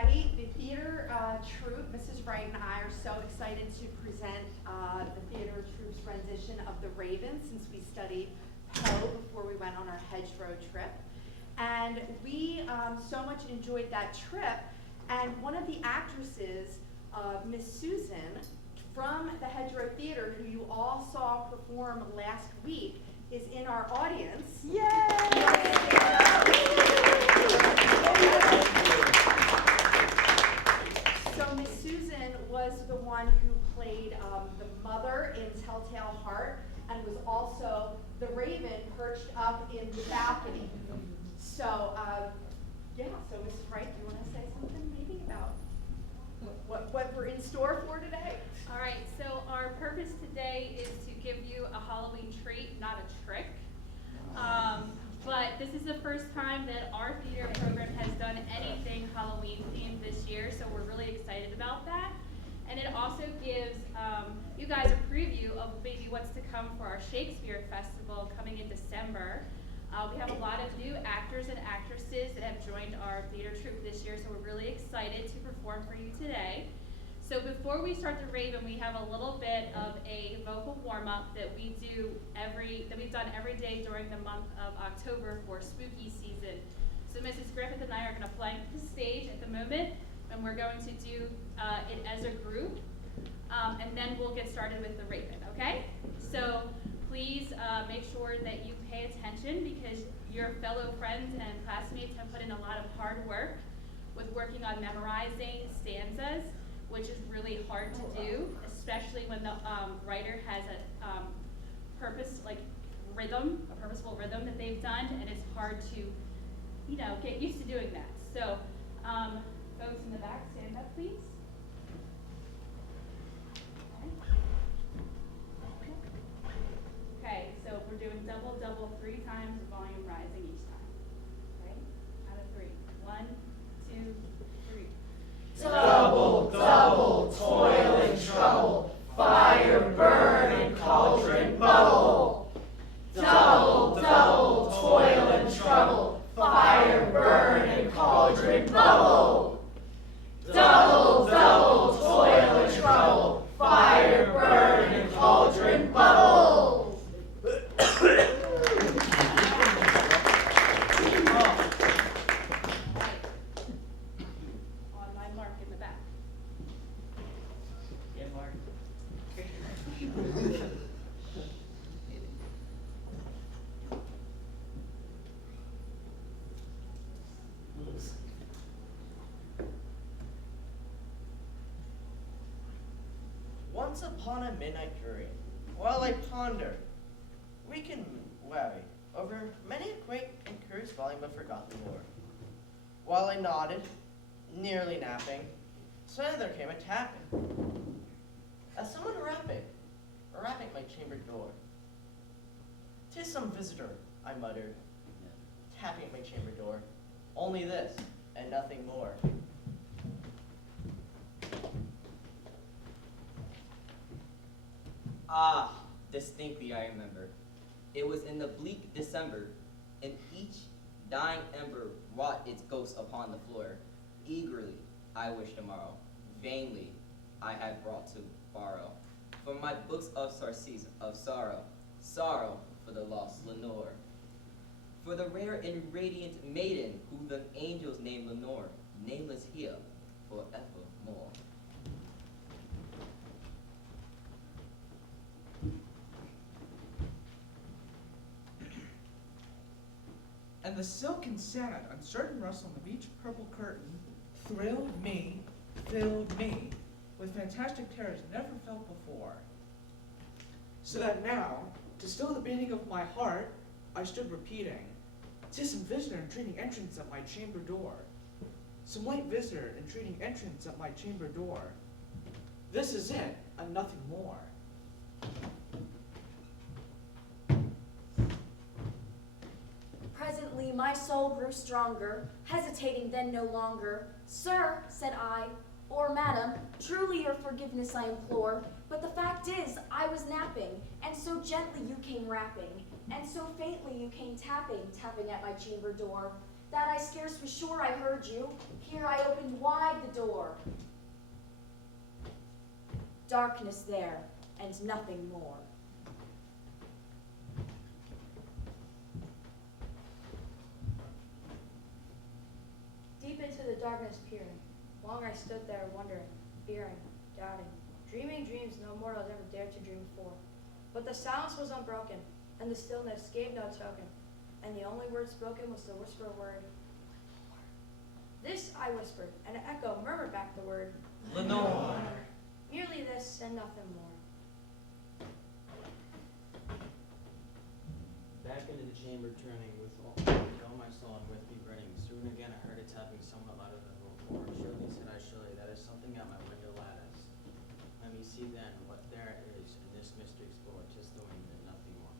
everybody. The theater troupe, Mrs. Wright and I are so excited to present the theater troupe's rendition of The Raven, since we studied Poe before we went on our Hedgerow trip. And we so much enjoyed that trip, and one of the actresses, Miss Susan, from the Hedgerow Theater, who you all saw perform last week, is in our audience. So Miss Susan was the one who played the mother in Telltale Heart, and was also the Raven perched up in the balcony. So, yeah, so Mrs. Wright, do you want to say something maybe about what we're in store for today? All right, so our purpose today is to give you a Halloween treat, not a trick. But this is the first time that our theater program has done anything Halloween themed this year, so we're really excited about that. And it also gives you guys a preview of maybe what's to come for our Shakespeare Festival coming in December. We have a lot of new actors and actresses that have joined our theater troupe this year, so we're really excited to perform for you today. So before we start The Raven, we have a little bit of a vocal warm-up that we've done every day during the month of October for spooky season. So Mrs. Griffith and I are going to flank the stage at the moment, and we're going to do it as a group, and then we'll get started with The Raven, okay? So please make sure that you pay attention, because your fellow friends and classmates have put in a lot of hard work with working on memorizing stanzas, which is really hard to do, especially when the writer has a purposeful rhythm that they've done, and it's hard to, get used to doing that. So, folks in the back, stand up, please. Okay, so we're doing double, double 3 times, volume rising each time. Okay, out of 3. 1, 2, 3. Double, double, toil and trouble, fire burn and cauldron bubble. Double, double, toil and trouble, fire burn and cauldron bubble. Double, double, toil and trouble, fire burn and cauldron bubble. Once upon a midnight dream, while I ponder, weak and weary, over many a great and curious volume of forgotten lore. While I nodded, nearly napping, suddenly there came a tapping, as someone rapping at my chamber door. "'Tis some visitor," I muttered, tapping at my chamber door. "Only this, and nothing more." Ah, distinctly I remember. It was in the bleak December, and each dying ember wrought its ghost upon the floor. Eagerly I wished tomorrow, vainly I had brought to borrow from my books of surcease, of sorrow, sorrow for the lost Lenore, for the rare and radiant maiden who the angels named Lenore, nameless here forevermore. And the silken, sad, uncertain rustling of each purple curtain thrilled me, filled me with fantastic terrors never felt before. So that now, to still the beating of my heart, I stood repeating, "'Tis some visitor entreating entrance at my chamber door. Some white visitor entreating entrance at my chamber door. This is it, and nothing more." Presently my soul grew stronger, hesitating then no longer. "Sir," said I, "or madam, truly your forgiveness I implore, but the fact is I was napping, and so gently you came rapping, and so faintly you came tapping, tapping at my chamber door. that I scarce was sure I heard you. Here I opened wide the door. Darkness there, and nothing more. Deep into the darkness peering, long I stood there wondering, fearing, doubting, dreaming dreams no mortals ever dared to dream before. But the silence was unbroken, and the stillness gave no token, and the only word spoken was the whisper word. This I whispered, and an echo murmured back the word. Lenore. Merely this and nothing more. Back into the chamber turning with all my soul and with me grinning. Soon again I heard it tapping somewhat louder than before. Surely, said I, surely, that is something at my window lattice. Let me see then what there is in this mystery explored. 'Tis the wind and nothing more.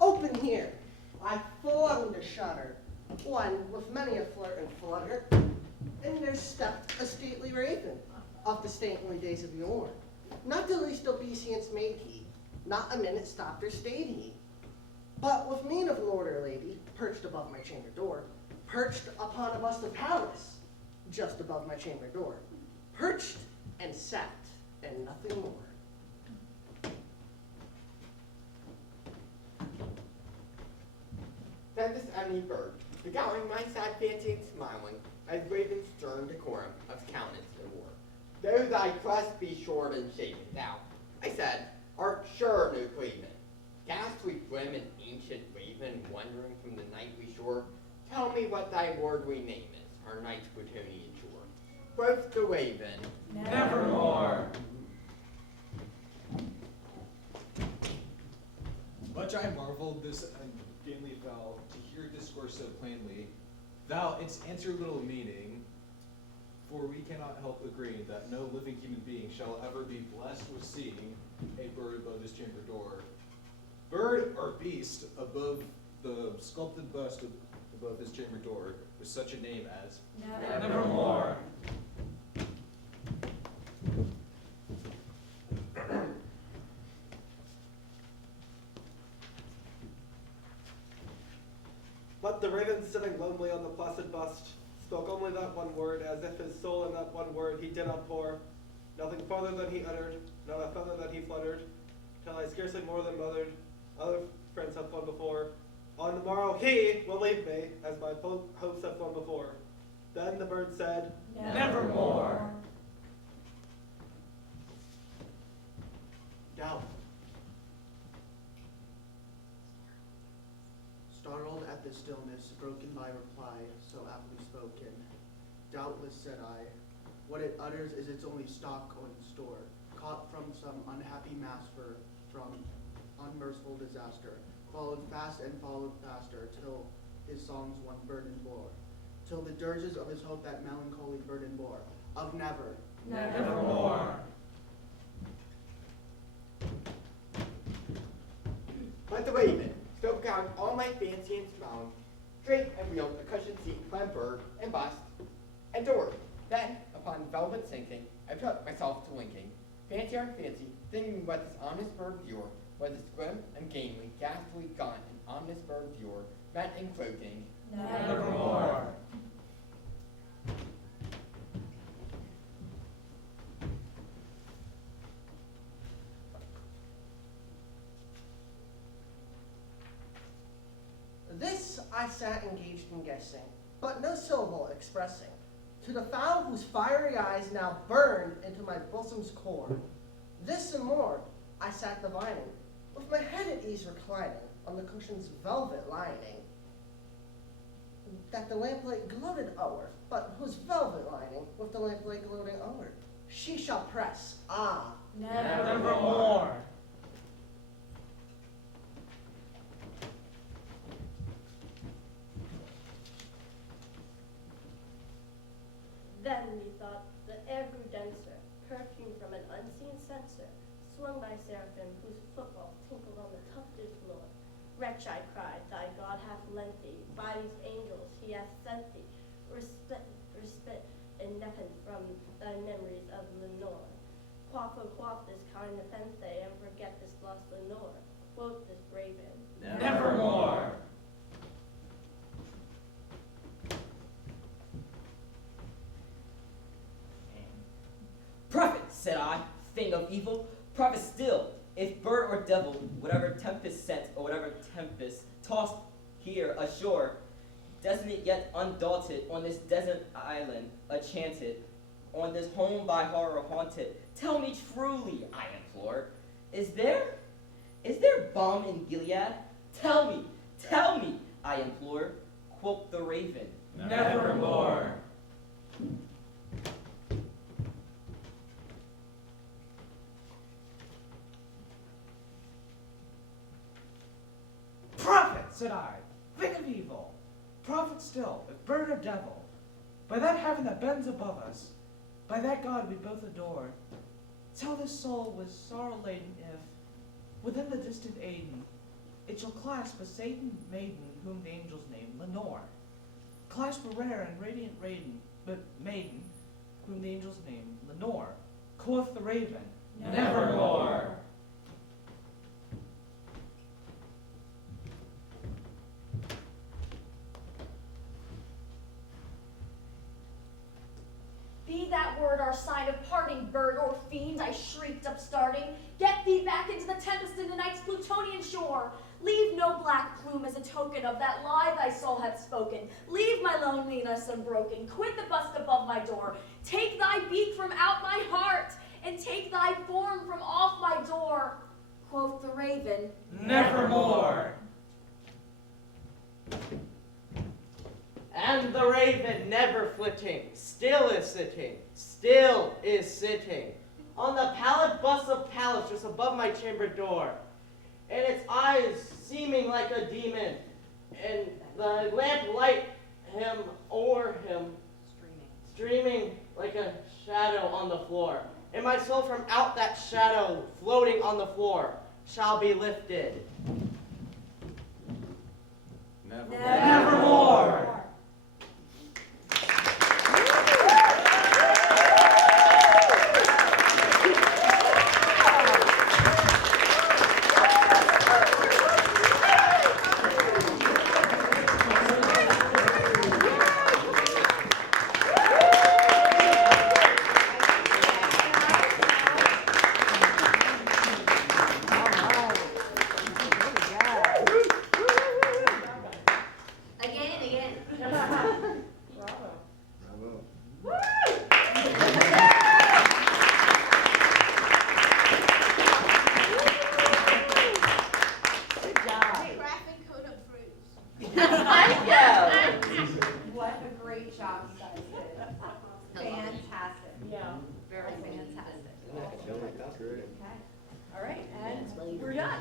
Open here! I flung the shutter, one with many a flirt and flutter, and there stepped a stately raven of the stately days of yore. Not the least obeisance made he, not a minute stopped or stayed he, but with mien of lord or lady, perched above my chamber door, perched upon a bust of Pallas, just above my chamber door, perched and sat, and nothing more. Then this ebony bird, beguiling my sad fancy and smiling, as raven's stern decorum of countenance and war. Though thy crest be short and shaven, thou, I said, art sure no craven. Ghastly grim and ancient raven, wandering from the nightly shore, tell me what thy lordly name is, our night's Plutonian shore. Quoth the raven, Nevermore. Much I marveled this ungainly fowl to hear discourse so plainly. Thou, its answer little meaning, for we cannot help agreeing that no living human being shall ever be blessed with seeing a bird above his chamber door. Bird or beast above the sculpted bust above his chamber door with such a name as Nevermore. But the raven sitting lonely on the placid bust spoke only that one word, as if his soul in that one word he did outpour. Nothing farther than he uttered, not a feather that he fluttered, till I scarcely more than mothered. Other friends have flown before. On the morrow he will leave me, as my hopes have flown before. Then the bird said, Nevermore. Doubt. Startled at the stillness, broken by reply so aptly spoken, doubtless said I, what it utters is its only stock on store, caught from some unhappy master, from unmerciful disaster, followed fast and followed faster, till his songs one burden bore, till the dirges of his hope that melancholy burden bore, of never. Nevermore. but the raven, still beguiling all my fancy and smiling, straight and wheeled a cushioned seat for my bird and bust and door. Then, upon velvet sinking, I took myself to linking, fancy on fancy, thinking what this honest bird viewer, what this grim and gamely, ghastly, gaunt, and ominous bird viewer meant in cloaking. Nevermore. This I sat engaged in guessing, but no syllable expressing, to the fowl whose fiery eyes now burned into my bosom's core. This and more I sat divining, with my head at ease reclining on the cushion's velvet lining, that the lamplight gloated o'er, but whose velvet lining with the lamplight gloating o'er, she shall press, Nevermore. Then methought the air grew denser, perfumed from an unseen censer, swung by seraphim whose footfall tinkled on the tufted floor. Wretch, I cried, thy God hath lent thee, by these angels he hath sent thee, respite in heaven from thy memories of Lenore. Quaff, oh, quaff this kind nepenthe, and forget this lost Lenore. Quoth this raven. Nevermore. Prophet, said I, thing of evil, prophet still, if bird or devil, whatever tempest sent or whatever tempest tossed here ashore, desolate yet undaunted, on this desert island enchanted, on this home by horror haunted, tell me truly, I implore, is there balm in Gilead? Tell me, I implore, quoth the raven. Nevermore. Prophet, said I, thing of evil, prophet still, if bird or devil, by that heaven that bends above us, by that God we both adore, tell this soul was sorrow laden if, within the distant Aden, it shall clasp a Satan maiden whom the angels name Lenore. Clasp a rare and radiant maiden whom the angels name Lenore. Quoth the raven, Nevermore. Be that word our sign of parting, bird or fiend, I shrieked upstarting. Get thee back into the tempest in the night's Plutonian shore. Leave no black plume as a token of that lie thy soul hath spoken. Leave my loneliness unbroken. Quit the bust above my door. Take thy beak from out my heart, and take thy form from off my door. Quoth the raven, Nevermore. And the raven, never flitting, still is sitting, on the pallid bust of palace just above my chamber door, and its eyes seeming like a demon, and the lamp light him o'er him, streaming like a shadow on the floor, and my soul from out that shadow floating on the floor shall be lifted. Nevermore. What a great job you guys did. Fantastic. Yeah. Very fantastic. Okay. All right, and we're done.